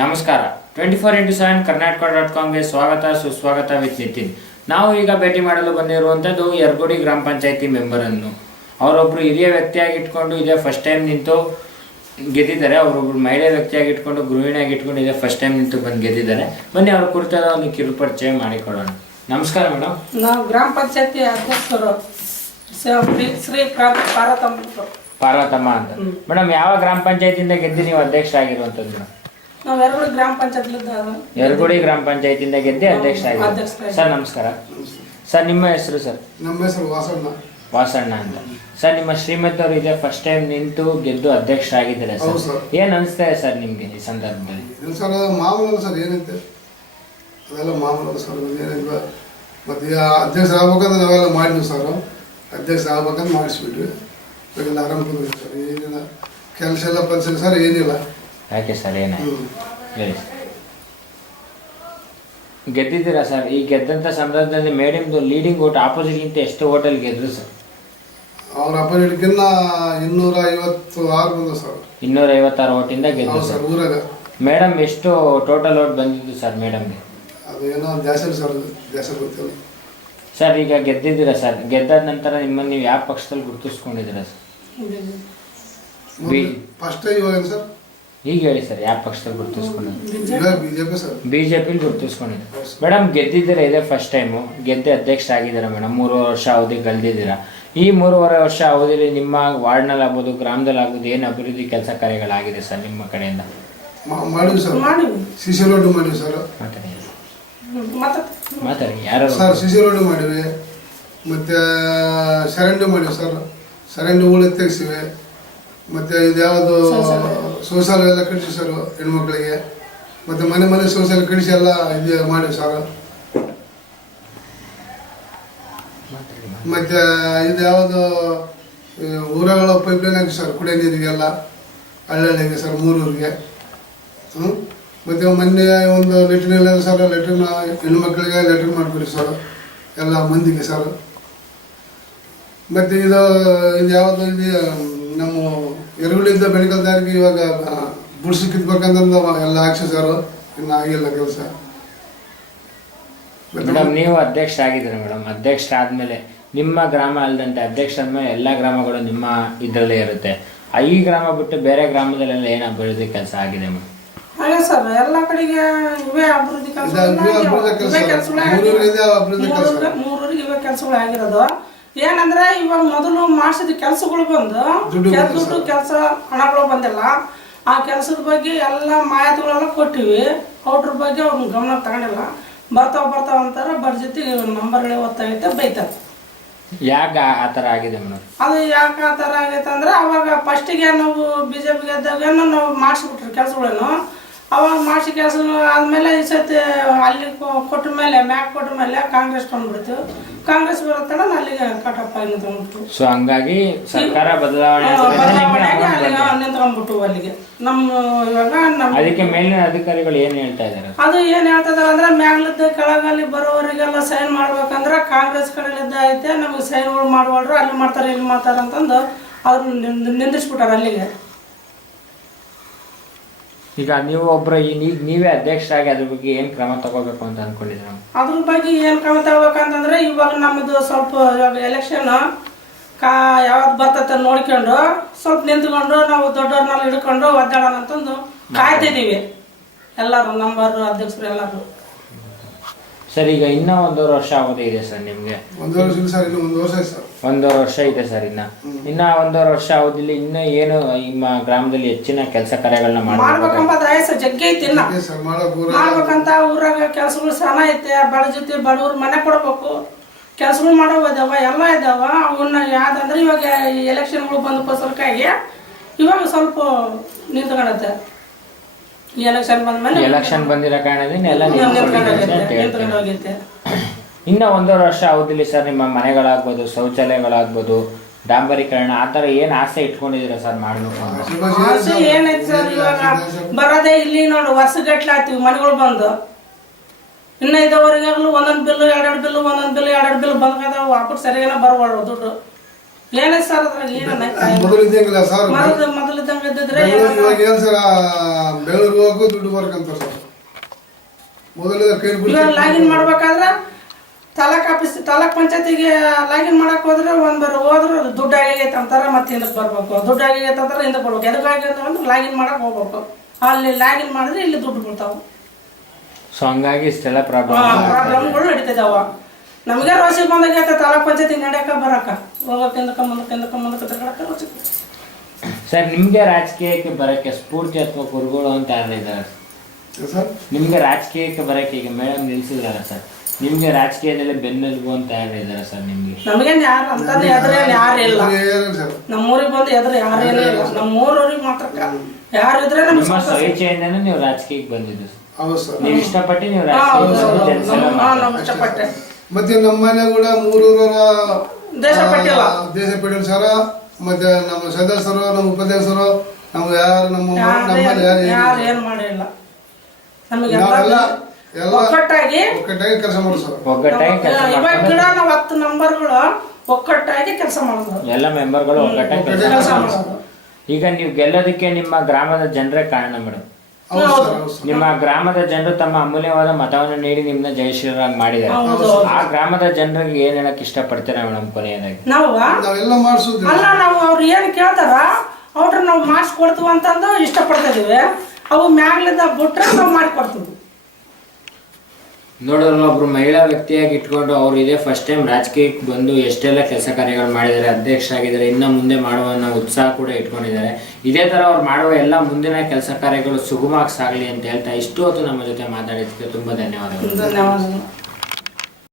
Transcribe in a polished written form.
ನಮಸ್ಕಾರ 24x7 ಕರ್ನಾಟಕ.comಗೆ ಸ್ವಾಗತ ಸುಸ್ವಾಗತ ವಿತ್ ನಿತಿನ್. ನಾವು ಈಗ ಭೇಟಿ ಮಾಡಲು ಬಂದಿರುವಂಥದ್ದು ಯರಗೋಡಿ ಗ್ರಾಮ ಪಂಚಾಯತಿ ಮೆಂಬರನ್ನು. ಅವರೊಬ್ಬರು ಹಿರಿಯ ವ್ಯಕ್ತಿಯಾಗಿ ಇಟ್ಕೊಂಡು ಇದೇ ಫಸ್ಟ್ ಟೈಮ್ ನಿಂತು ಗೆದ್ದಿದ್ದಾರೆ. ಅವರೊಬ್ಬರು ಮಹಿಳೆ ವ್ಯಕ್ತಿಯಾಗಿ ಇಟ್ಕೊಂಡು ಗೃಹಿಣಿಯಾಗಿ ಇಟ್ಕೊಂಡು ಇದೇ ಫಸ್ಟ್ ಟೈಮ್ ನಿಂತು ಬಂದು ಗೆದ್ದಿದ್ದಾರೆ. ಬನ್ನಿ ಅವ್ರ ಕುರಿತಾದ ಒಂದು ಕಿರುಪರಿಚಯ ಮಾಡಿಕೊಡೋಣ. ನಮಸ್ಕಾರ ಮೇಡಮ್. ನಾವು ಗ್ರಾಮ ಪಂಚಾಯತಿ ಅಧ್ಯಕ್ಷರು ಶ್ರೀ ಪಾರ್ವತಮ್ಮ ಅಂತ. ಮೇಡಮ್, ಯಾವ ಗ್ರಾಮ ಪಂಚಾಯತಿಯಿಂದ ಗೆದ್ದು ನೀವು ಅಧ್ಯಕ್ಷರಾಗಿರುವಂಥದ್ದು? ನಾವು ಯರಗೋಡಿ ಗ್ರಾಮ ಪಂಚಾಯತ್ ಯರಗೋಡಿ ಗ್ರಾಮ ಪಂಚಾಯತಿಯಿಂದ ಗೆದ್ದೆ ಅಧ್ಯಕ್ಷರಾಗಿದ್ದಾರೆ. ಸರ್ ನಮಸ್ಕಾರ. ಸರ್ ನಿಮ್ಮ ಹೆಸರು? ಸರ್ ನಮ್ಮ ಹೆಸರು ವಾಸಣ್ಣ ಅಂತ. ಸರ್ ನಿಮ್ಮ ಶ್ರೀಮತಿ ಅವರು ಇದೆ ಫಸ್ಟ್ ಟೈಮ್ ನಿಂತು ಗೆದ್ದು ಅಧ್ಯಕ್ಷರಾಗಿದ್ದಾರೆ ಸರ್. ಏನ್ ಅನಿಸ್ತಾರೆ ಸರ್ ನಿಮ್ಗೆ ಈ ಸಂದರ್ಭದಲ್ಲಿ? ಸರ್ ಮಾಮೂಲು ಸರ್, ಏನೈತೆ ಅದೆಲ್ಲ ಮಾಮೂಲು ಸರ್. ಏನಿಲ್ಲ ಮತ್ತೆ ಅಧ್ಯಕ್ಷ ಆಗ್ಬೇಕಂದ್ರೆ ನಾವೆಲ್ಲ ಮಾಡಿದ್ವಿ ಸರ್. ಅಧ್ಯಕ್ಷ ಆಗ್ಬೇಕಂತ ಮಾಡಿಸ್ಬಿಟ್ವಿ. ಇವಾಗೆಲ್ಲ ಆರಾಮ ಸರ್. ಏನಿಲ್ಲ ಕೆಲಸ ಎಲ್ಲ ಪರಿಸರ ಸರ್, ಏನಿಲ್ಲ. ಯಾಕೆ ಸರ್, ಏನಾಯ್ತು ಹೇಳಿ. ಗೆದ್ದಿದ್ದೀರಾ ಸರ್? ಈ ಗೆದ್ದಂಥ ಸಂದರ್ಭದಲ್ಲಿ ಮೇಡಮ್ದು ಲೀಡಿಂಗ್ ಓಟ್ ಆಪೋಸಿಟ್ಗಿಂತ ಎಷ್ಟು ಓಟಲ್ಲಿ ಗೆದ್ರು ಸರ್? ಅವ್ರ ಅಪೋಸಿಟ್ಗಿನ್ನ 256 ಬಂದು ಸರ್. 256 ಓಟಿಂದ ಗೆದ್ದು ಸರ್ ಊರಾಗ. ಮೇಡಮ್ ಎಷ್ಟು ಟೋಟಲ್ ಓಟ್ ಬಂದಿದ್ದು ಸರ್ ಮೇಡಮ್ಗೆ? ಅದು ಏನೋ ಜಾಸ್ತಿ ಸರ್, ಜಾಸ್ತಿ ಗೊತ್ತಿಲ್ಲ ಸರ್. ಈಗ ಗೆದ್ದಿದ್ದೀರಾ ಸರ್, ಗೆದ್ದಾದ ನಂತರ ನಿಮ್ಮನ್ನು ನೀವು ಯಾವ ಪಕ್ಷದಲ್ಲಿ ಗುರುತಿಸ್ಕೊಂಡಿದ್ದೀರಾ ಸರ್? ಫಸ್ಟ್ ಇವಾಗ ಸರ್ ಈಗ ಹೇಳಿ ಸರ್, ಯಾವ ಪಕ್ಷದಲ್ಲಿ ಗುರುತಿಸ್ಕೊಂಡಿದ್ದೀರಾ? BJP sir. ಬಿಜೆಪಿಲಿ ಗುರುತಿಸ್ಕೊಂಡಿದ್ದೀರಾ ಮೇಡಮ್. ಗೆದ್ದಿದ್ದೀರಾ, ಇದೇ ಫಸ್ಟ್ ಟೈಮು ಗೆದ್ದೆ ಅಧ್ಯಕ್ಷ ಆಗಿದ್ದೀರಾ ಮೇಡಮ್. 3.5 ವರ್ಷ ಅವಧಿ ಕಳೆದಿದ್ದೀರಾ. ಈ 3.5 ವರ್ಷ ಅವಧಿಯಲ್ಲಿ ನಿಮ್ಮ ವಾರ್ಡ್ನಲ್ಲಿ ಆಗ್ಬೋದು, ಗ್ರಾಮದಲ್ಲಿ ಆಗ್ಬೋದು, ಏನು ಅಭಿವೃದ್ಧಿ ಕೆಲಸ ಕಾರ್ಯಗಳಾಗಿದೆ ಸರ್ ನಿಮ್ಮ ಕಡೆಯಿಂದ? ಮಾಡಿವಿ ಸರ್. ಸಿಸಿ ರೋಡ್ ಮಾಡಿವಿ ಸರ್. ಮಾತಾಡಿ ಯಾರು ಸರ್? ಸಿಸಿ ರೋಡ್ ಮಾಡಿವಿ, ಮತ್ತೆ ಚರಂಡಿ ಮಾಡಿವಿ ಸರ್. ಚರಂಡಿ ಹೂಳು ತೆಗಿಸಿವಿ. ಮತ್ತೆ ಇದ್ಯಾವುದು ಶೌಚಾಲಯ ಎಲ್ಲ ಕಳಿಸಿ ಸರ್ ಹೆಣ್ಮಕ್ಳಿಗೆ. ಮತ್ತೆ ಮನೆ ಮನೆ ಶೌಚಾಲಯ ಕಳಿಸಿ ಎಲ್ಲ ಇದು ಮಾಡಿವಿ ಸರ್. ಮತ್ತೆ ಇದ್ಯಾವುದು ಊರಗಳ ಪೈಪ್ಲೈನ್ ಹಾಕಿ ಸರ್, ಕುಡಿಯೋ ನೀರಿಗೆಲ್ಲ ಹಳ್ಳಿಗೆ ಸರ್, 3 ಊರಿಗೆ. ಮತ್ತೆ ಮೊನ್ನೆ ಒಂದು ಲೆಟ್ರಿನ್ ಎಲ್ಲ ಸರ್, ಲೆಟ್ರಿನ್ ಹೆಣ್ಮಕ್ಳಿಗೆ ಲೆಟ್ರಿನ್ ಮಾಡಿಕೊಡಿ ಸರ್ ಎಲ್ಲ ಮಂದಿಗೆ ಸರ್. ಮತ್ತು ಇದು ಯಾವುದು ಇದು ನಮ್ಮ ಯರಗೋಡಿಯಿಂದ ಬೆಳಕಲ್ ದಾರಿಗೆ ಇವಾಗ ಬುಡ್ಸಿ ಕಿತ್ಬೇಕಂತಂದು ಎಲ್ಲ ಹಾಕ್ಸಿ ಸರ್. ಇನ್ನು ಆಗಿಲ್ಲ ಕೆಲಸ. ಮೇಡಮ್, ನೀವು ಅಧ್ಯಕ್ಷ ಆಗಿದ್ದೀರಾ ಮೇಡಮ್. ಅಧ್ಯಕ್ಷ ಆದಮೇಲೆ ನಿಮ್ಮ ಗ್ರಾಮ ಅಲ್ಲದಂತೆ ಅಧ್ಯಕ್ಷ ಆದಮೇಲೆ ಎಲ್ಲ ಗ್ರಾಮಗಳು ನಿಮ್ಮ ಇದರಲ್ಲೇ ಇರುತ್ತೆ. ಈ ಗ್ರಾಮ ಬಿಟ್ಟು ಬೇರೆ ಗ್ರಾಮದಲ್ಲೆಲ್ಲ ಏನು ಅಭಿವೃದ್ಧಿ ಕೆಲಸ ಆಗಿದೆ ಮೇಡಮ್? ಹಾಗೆ ಸರ್, ಎಲ್ಲ ಕಡೆಗೆ ಇವೇ ಅಭಿವೃದ್ಧಿ ಮೂರೂರಿಗೆ ಇವೇ ಕೆಲಸಗಳು ಆಗಿರೋದು. ಏನಂದ್ರೆ ಇವಾಗ ಮೊದಲು ಮಾಡಿಸಿದ ಕೆಲಸಗಳು ಬಂದು ದುಡ್ಡು ಕೆಲಸ ಹಣಗಳು ಬಂದಿಲ್ಲ. ಆ ಕೆಲಸದ ಬಗ್ಗೆ ಎಲ್ಲ ಮಾಹಿತಿಗಳೆಲ್ಲ ಕೊಟ್ಟಿವಿ. ಅವ್ರ ಬಗ್ಗೆ ಅವ್ರನ್ನ ಗಮನ ತಗೊಂಡಿಲ್ಲ. ಬರ್ತಾವ ಅಂತಾರೆ, ಜೊತೆ ನಂಬರ್ಗಳೇ ಓದ್ತಾಗೈತೆ, ಬೈತಾರೆ. ಯಾಕೆ ಆ ಥರ ಆಗಿದೆ ಮೇಡಮ್? ಅದು ಯಾಕೆ ಆ ಥರ ಆಗೈತೆ ಅಂದ್ರೆ, ಅವಾಗ ಫಸ್ಟಿಗೆ ನಾವು ಬಿಜೆಪಿ ಗೆದ್ದಾಗೇನು ನಾವು ಮಾಡಿಸ್ಬಿಟ್ರಿ ಕೆಲಸಗಳೇನು. ಅವಾಗ ಮಾಡಿಸಿ ಕೆಲಸ ಆದಮೇಲೆ ಈ ಸತಿ ಅಲ್ಲಿ ಕೊಟ್ಟ ಮೇಲೆ ಕಾಂಗ್ರೆಸ್ ಬಂದ್ಬಿಡ್ತು. ಕಾಂಗ್ರೆಸ್ ಬರುತ್ತಲ್ಲ ಅಲ್ಲಿಗೆ ಕಟಪ್ಪ ನಿಂತ್ಕೊಂಡ್ಬಿಟ್ಟು. ಸೊ ಹಂಗಾಗಿ ಸರ್ಕಾರ ಬದಲಾವಣೆ ನಿಂತ್ಕೊಂಡ್ಬಿಟ್ಟು ಅಲ್ಲಿಗೆ ನಮ್ಮ ಇವಾಗ ಅದಕ್ಕೆ ಮೇಲಿನ ಅಧಿಕಾರಿಗಳು ಏನು ಹೇಳ್ತಾ ಇದ್ದಾರೆ? ಅದು ಏನು ಹೇಳ್ತದ ಅಂದ್ರೆ, ಮ್ಯಾಗ್ಲದ್ದು ಕೆಳಗಲ್ಲಿ ಬರೋವರಿಗೆಲ್ಲ ಸೈನ್ ಮಾಡ್ಬೇಕಂದ್ರೆ ಕಾಂಗ್ರೆಸ್ ಕಡೆಲಿದ್ದ ಐತೆ, ನಮಗೆ ಸೈನ್ಗಳು ಮಾಡುವಲ್ರು, ಅಲ್ಲಿ ಮಾಡ್ತಾರೆ ಇಲ್ಲಿ ಮಾಡ್ತಾರೆ ಅಂತಂದು ಅವ್ರನ್ನ ನಿಂದಿಸ್ಬಿಟ್ಟಾರ ಅಲ್ಲಿಗೆ. ಈಗ ನೀವು ಒಬ್ಬರು ಈಗ ನೀವೇ ಅಧ್ಯಕ್ಷರಾಗಿ ಅದ್ರ ಬಗ್ಗೆ ಏನು ಕ್ರಮ ತಗೋಬೇಕು ಅಂತ ಅನ್ಕೊಂಡಿದ್ದೀರಾ? ಅದ್ರ ಬಗ್ಗೆ ಏನು ಕ್ರಮ ತಗೋಬೇಕಂತಂದ್ರೆ, ಇವಾಗ ನಮ್ಮದು ಸ್ವಲ್ಪ ಇವಾಗ ಎಲೆಕ್ಷನ್ ಯಾವ್ದು ಬರ್ತೈತೆ ನೋಡ್ಕೊಂಡು ಸ್ವಲ್ಪ ನಿಂತ್ಕೊಂಡು ನಾವು ದೊಡ್ಡವ್ರನ್ನೆಲ್ಲ ಹಿಡ್ಕೊಂಡು ಒದ್ದಾಡೋಣ ಅಂತಂದು ಕಾಯ್ತಿದ್ದೀವಿ ಎಲ್ಲರೂ, ನಂಬರು ಅಧ್ಯಕ್ಷರು ಎಲ್ಲರೂ. ಸರ್, ಈಗ ಇನ್ನೂ 1.5 ವರ್ಷ ಅವಧಿ ಇದೆ ಸರ್ ನಿಮಗೆ. 1.5 ವರ್ಷ ಇದೆ ಸರ್. ಇನ್ನ 1.5 ವರ್ಷ ಅವಧಿಲಿ ಇನ್ನೂ ಏನು ನಿಮ್ಮ ಗ್ರಾಮದಲ್ಲಿ ಹೆಚ್ಚಿನ ಕೆಲಸ ಕಾರ್ಯಗಳನ್ನ ಮಾಡ್ಬೇಕಂಬ ಜಗ್ಗಿ ಐತಿ. ಮಾಡ್ಬೇಕಂತ ಊರಾಗ ಕೆಲಸಗಳು ಸಣ್ಣ ಐತೆ. ಬಡವ್ರ ಮನೆ ಕೊಡ್ಬೇಕು, ಕೆಲಸಗಳು ಮಾಡೋ ಇದಾವ, ಎಲ್ಲ ಇದಾವ. ಅವನ್ನ ಯಾವ್ದಂದ್ರೆ ಇವಾಗ ಎಲೆಕ್ಷನ್ಗಳು ಬಂದ ಫಸಲ್ಕಾಗಿ ಇವಾಗ ಸ್ವಲ್ಪ ನಿಂತ್ಕೊಂಡೈತೆ. ಎಲೆಕ್ಷನ್ ಬಂದಿರೋ ಕಾರಣದಿಂದ ಎಲ್ಲ ಇನ್ನು 1.5 ವರ್ಷ ಅವಧಿಲಿ ಸರ್ ನಿಮ್ಮ ಮನೆಗಳಾಗ್ಬೋದು, ಶೌಚಾಲಯಗಳಾಗ್ಬೋದು, ಡಾಂಬರೀಕರಣ ಆ ಥರ ಏನು ಆಸೆ ಇಟ್ಕೊಂಡಿದ್ದೀರಾ ಸರ್ ಮಾಡಬೇಕು ಅಂತ? ಏನೈತೆ ಸರ್, ಇವಾಗ ಬರೋದೇ ಇಲ್ಲಿ ನೋಡಿ ವರ್ಷಗಟ್ಲೆ ಆಗ್ತೀವಿ ಮನೆಗಳು ಬಂದು. ಇನ್ನು ಇದ್ದವರಿಗಾಗಲೂ ಒಂದೊಂದು ಬಿಲ್ಲು 2 ಬಿಲ್ಲು ಬಂದ್ಕದ ವಾಪಸ್ ಸರಿಯಾಗಿ ಬರಬಾರ್ದು ದುಡ್ಡು. ಏನೈತೆ ಸರ್ ಅದ್ರಾಗ ಏನನ್ನ ಮೊದಲು ಇದ್ದಂಗಿಲ್ಲ ಸರ್. ಮೊದಲಿದ್ದಂಗೆ ಇದ್ದಿದ್ರೆ ಇವಾಗ ಏನು ಸರ್, ಬೆಂಗಳೂರಿಗೆ ಹೋಗು ದುಡ್ಡು ಬರ್ಕಂತಾರೆ ಸರ್. ಮೊದಲು ಕೈ ಇವಾಗ ಲಾಗಿನ್ ಮಾಡ್ಬೇಕಾದ್ರೆ ತಾಲೂಕ್ ಪಂಚಾಯತಿಗೆ ಲಾಗಿನ್ ಮಾಡಕ್ ಹೋದ್ರೆ ಹೋದ್ರೆ ದುಡ್ಡು ಆಗೈತೆ ಅಂತಾರ, ಮತ್ತೆ ಹಿಂದಕ್ಕೆ ಬರ್ಬೇಕು. ದುಡ್ಡು ಆಗೈತೆ ಅಂತಾರೆ ಹಿಂದಕ್ಕೆ ಬರ್ಬೇಕು. ಎದಕ್ಕಾಗೈತೆ ಅಂದ್ರೆ ಲಾಗಿನ್ ಮಾಡಕ್ ಹೋಗ್ಬೇಕು. ಅಲ್ಲಿ ಲಾಗಿನ್ ಮಾಡಿದ್ರೆ ಇಲ್ಲಿ ದುಡ್ಡು ಬಿಡ್ತಾವ. ಸೊ ಹಂಗಾಗಿ ಇಷ್ಟೆಲ್ಲ ಪ್ರಾಬ್ಲಮ್ಗಳು ನಡೀತಿದಾವ. ನಮಗೆ ರೋಸಿಗೆ ಬಂದಾಗೈತೆ ತಾಲೂಕ್ ಪಂಚಾಯತಿ ನಡೆಯಕ ಬರಕ ಹೋಗಕ್ಕೆ ಮುಂದಕ್ಕೆ ತಿರ್ಗಾಡಕ ರೋಸಿಗೆ. ಸರ್ ನಿಮ್ಗೆ ರಾಜಕೀಯಕ್ಕೆ ಬರಕ್ಕೆ ಸ್ಫೂರ್ತಿ ಅಥವಾ ಗುರುಗಳು ಅಂತ ಯಾರು ಇದ್ದಾರೆ ಸರ್? ನಿಮ್ಗೆ ರಾಜಕೀಯಕ್ಕೆ ಬರಕ್ಕೆ ಈಗ ಮೇಡಮ್ ನಿಲ್ಸಿದಾರ ಸರ್, ನಿಮ್ಗೆ ರಾಜಕೀಯದಲ್ಲಿ ಬೆನ್ನೆಲುಬು ಅಂತ ಯಾರು ಇದ್ದಾರೆ ಸರ್ ನಿಮ್ಗೆ? ನಮಗೇನು ಯಾರು ಅಂತಾನೆ ಎದುರು ಯಾರು ಇಲ್ಲ. ನಮ್ಮೂರಿಗೆ ಬಂದು ಎದುರು ಯಾರೇನೇ ಇಲ್ಲ. ನಮ್ಮೂರವ್ರಿಗೆ ಮಾತ್ರ ಯಾರು ಇದ್ರೆ ನಿಮ್ಮ ಸ್ವಇಚ್ಛೆಯಿಂದನೇ ನೀವು ರಾಜಕೀಯಕ್ಕೆ ಬಂದಿದ್ದು. ಹೌದು ಸರ್. ನೀವು ಇಷ್ಟಪಟ್ಟು ನೀವು ಇಷ್ಟಪಟ್ಟೆ. ಮತ್ತೆ ನಮ್ಮ ಮನೆ ಕೂಡ ಮೂರೂರವರ ದೇಶ ಪಟೇಲ್ ಸರ, ಮತ್ತೆ ನಮ್ಮ ಸದಸ್ಯರು, ನಮ್ಮ ಉಪಾಧ್ಯಕ್ಷರು, ನಮ್ಮ ಯಾರು ನಮ್ಮ ಯಾರು ಏನ್ ಮಾಡಿಲ್ಲ. ನಮಗೆ ಎಲ್ಲ ಒಕ್ಕಟ್ಟಾಗಿ ಕೆಲಸ ಮಾಡೋದು ಸರ್. ಇವಾಗ ಗಿಡ ನಾವು 10 ನಂಬರ್ಗಳು ಒಕ್ಕಟ್ಟಾಗಿ ಕೆಲಸ ಮಾಡೋದು. ಎಲ್ಲ ಮೆಂಬರ್ಗಳು ಒಕ್ಕಟ್ಟಾಗಿ ಕೆಲಸ ಮಾಡೋದು. ಈಗ ನೀವು ಗೆಲ್ಲೋದಕ್ಕೆ ನಿಮ್ಮ ಗ್ರಾಮದ ಜನರೇ ಕಾರಣ ಮೇಡಮ್. ನಿಮ್ಮ ಗ್ರಾಮದ ಜನರು ತಮ್ಮ ಅಮೂಲ್ಯವಾದ ಮತವನ್ನು ನೀಡಿ ನಿಮ್ಮನ್ನ ಜಯಶ್ರೀರಾಮ್ ಮಾಡಿದ್ದಾರೆ. ಆ ಗ್ರಾಮದ ಜನರಿಗೆ ಏನ್ ಹೇಳಕ್ ಇಷ್ಟಪಡ್ತೀರಾ ಮೇಡಮ್ ಕೊನೆಯದಾಗಿ? ನಾವೆಲ್ಲ ಮಾಡಿಸೋದು ಅಲ್ಲ, ನಾವು ಅವ್ರು ಏನು ಕೇಳ್ತಾರ ಅವ್ರ ನಾವು ಮಾಡಿಸ್ಕೊಡ್ತೀವಿ ಅಂತಂದು ಇಷ್ಟಪಡ್ತಿದೀವಿ. ಅವು ಮ್ಯಾಗ್ಲಿಂದ ಬಿಟ್ರೆ ನಾವು ಮಾಡಿಕೊಡ್ತೀವಿ. ನೋಡೋರು ಒಬ್ರು ಮಹಿಳಾ ವ್ಯಕ್ತಿಯಾಗಿ ಇಟ್ಕೊಂಡು ಅವ್ರು ಇದೇ ಫಸ್ಟ್ ಟೈಮ್ ರಾಜಕೀಯಕ್ಕೆ ಬಂದು ಎಷ್ಟೆಲ್ಲ ಕೆಲಸ ಕಾರ್ಯಗಳು ಮಾಡಿದ್ದಾರೆ, ಅಧ್ಯಕ್ಷರಾಗಿದ್ದಾರೆ, ಇನ್ನು ಮುಂದೆ ಮಾಡುವ ಉತ್ಸಾಹ ಕೂಡ ಇಟ್ಕೊಂಡಿದ್ದಾರೆ. ಇದೇ ಥರ ಅವ್ರು ಮಾಡುವ ಎಲ್ಲ ಮುಂದಿನ ಕೆಲಸ ಕಾರ್ಯಗಳು ಸುಗಮವಾಗಿ ಸಾಗಲಿ ಅಂತ ಹೇಳ್ತಾ ಇಷ್ಟು ಹೊತ್ತು ನಮ್ಮ ಜೊತೆ ಮಾತಾಡಿದ್ದಕ್ಕೆ ತುಂಬ ಧನ್ಯವಾದಗಳು.